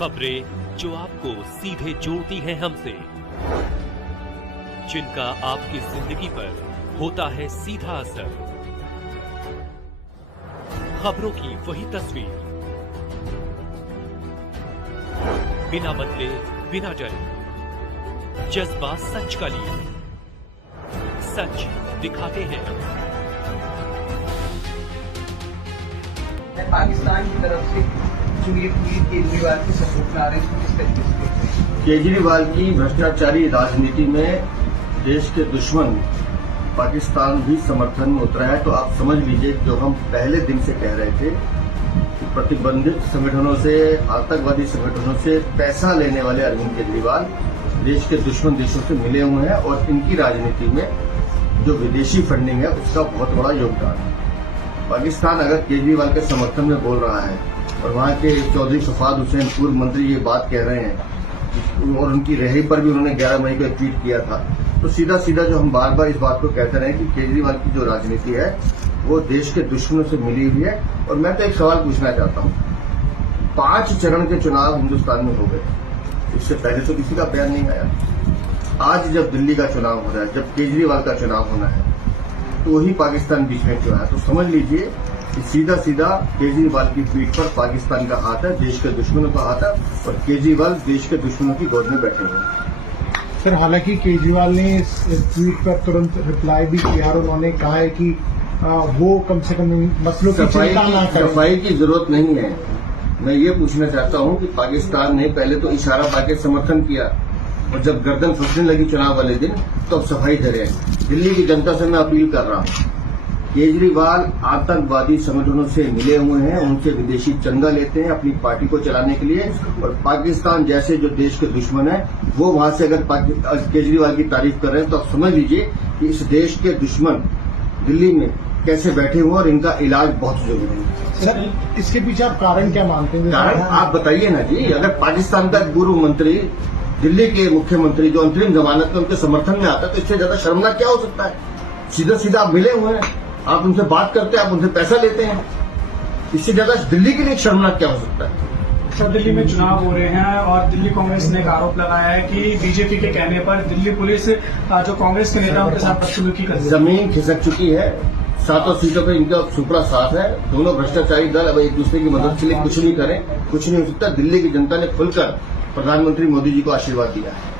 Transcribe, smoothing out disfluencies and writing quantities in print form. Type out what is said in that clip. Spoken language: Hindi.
खबरें जो आपको सीधे जोड़ती हैं हमसे, जिनका आपकी जिंदगी पर होता है सीधा असर। खबरों की वही तस्वीर, बिना बदले बिना डरे, जज्बा सच का लिए, सच दिखाते हैं। पाकिस्तान की तरफ से जो ये पूरी केजरीवाल की सपोर्ट में आ रही है, किस तरीके से केजरीवाल की भ्रष्टाचारी राजनीति में देश के दुश्मन पाकिस्तान भी समर्थन में उतरा है। तो आप समझ लीजिए, जो हम पहले दिन से कह रहे थे कि प्रतिबंधित संगठनों से, आतंकवादी संगठनों से पैसा लेने वाले अरविंद केजरीवाल देश के दुश्मन देशों से मिले हुए हैं और इनकी राजनीति में जो विदेशी फंडिंग है उसका बहुत बड़ा योगदान है। पाकिस्तान अगर केजरीवाल के समर्थन में बोल रहा है और वहां के चौधरी सफाद हुसैन पूर्व मंत्री ये बात कह रहे हैं और उनकी रिहाई पर भी उन्होंने 11 मई को एक ट्वीट किया था, तो सीधा सीधा जो हम बार बार इस बात को कहते रहे कि केजरीवाल की जो राजनीति है वो देश के दुश्मनों से मिली हुई है। और मैं तो एक सवाल पूछना चाहता हूं, 5 चरण के चुनाव हिंदुस्तान में हो गए, इससे पहले तो किसी का बयान नहीं आया। आज जब दिल्ली का चुनाव हो रहा है, जब केजरीवाल का चुनाव होना है, तो वही पाकिस्तान बीच में क्यों है? तो समझ लीजिए कि सीधा सीधा केजरीवाल की पीठ पर पाकिस्तान का हाथ है, देश के दुश्मनों का हाथ है और केजरीवाल देश के दुश्मनों की गोद में बैठे हुए हैं। सर, हालांकि केजरीवाल ने इस ट्वीट पर तुरंत रिप्लाई भी किया और उन्होंने कहा है कि वो कम से कम मसलों की चिंता न करें। सफाई की जरूरत नहीं है। मैं ये पूछना चाहता हूं कि पाकिस्तान ने पहले तो इशारा पाके समर्थन किया और जब गर्दन फंसने लगी चुनाव वाले दिन तो अब सफाई दे रहे हैं। दिल्ली की जनता से मैं अपील कर रहा हूं, केजरीवाल आतंकवादी संगठनों से मिले हुए हैं, उनसे विदेशी चंदा लेते हैं अपनी पार्टी को चलाने के लिए, और पाकिस्तान जैसे जो देश के दुश्मन है वो वहां से अगर केजरीवाल की तारीफ कर रहे हैं तो आप समझ लीजिए कि इस देश के दुश्मन दिल्ली में कैसे बैठे हुए और इनका इलाज बहुत जरूरी है। सर, इसके पीछे आप कारण क्या मानते हैं? कारण आप बताइए ना जी। अगर पाकिस्तान का पूर्व मंत्री दिल्ली के मुख्यमंत्री जो अंतरिम जमानत में उनके समर्थन में आता है, तो इससे ज्यादा शर्मनाक क्या हो सकता है? सीधा सीधा आप मिले हुए हैं, आप उनसे बात करते हैं, आप उनसे पैसा लेते हैं, इससे ज्यादा दिल्ली के लिए शर्मनाक क्या हो सकता है? सर, दिल्ली में चुनाव हो रहे हैं और दिल्ली कांग्रेस ने एक आरोप लगाया है कि बीजेपी के कहने पर दिल्ली पुलिस जो कांग्रेस के नेताओं के साथ बदसलूकी कर रही है। जमीन खिसक चुकी है, 7 सीटों पर इनका सुपड़ा साथ है। दोनों भ्रष्टाचारी दल अब एक दूसरे की मदद के लिए कुछ नहीं करें, कुछ नहीं हो सकता। दिल्ली की जनता ने खुलकर प्रधानमंत्री मोदी जी को आशीर्वाद दिया है।